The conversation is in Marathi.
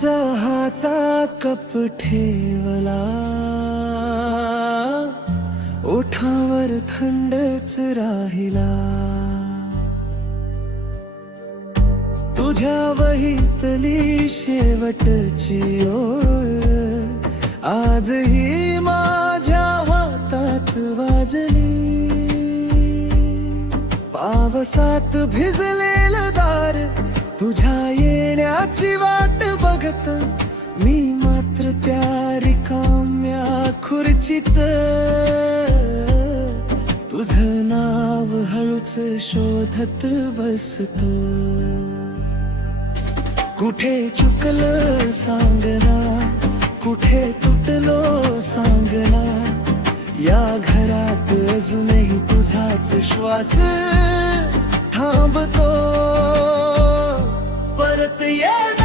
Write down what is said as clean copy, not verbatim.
चहाचा कप ठेवला, ओठावर थंडच राहिला. तुझ्या वहीतली शेवटची ओळ आजही माझ्या हातात वाजली. पावसात भिजलेलं दार तुझ्या येण्याची वाट बघत, मी मात्र त्या रिकाम्या खुर्चीत तुझं नाव हळूच शोधत बसतो. कुठे चुकलं सांगना, कुठे तुटलो सांगना, या घरात अजूनही तुझाच श्वास थांबतो. परत ये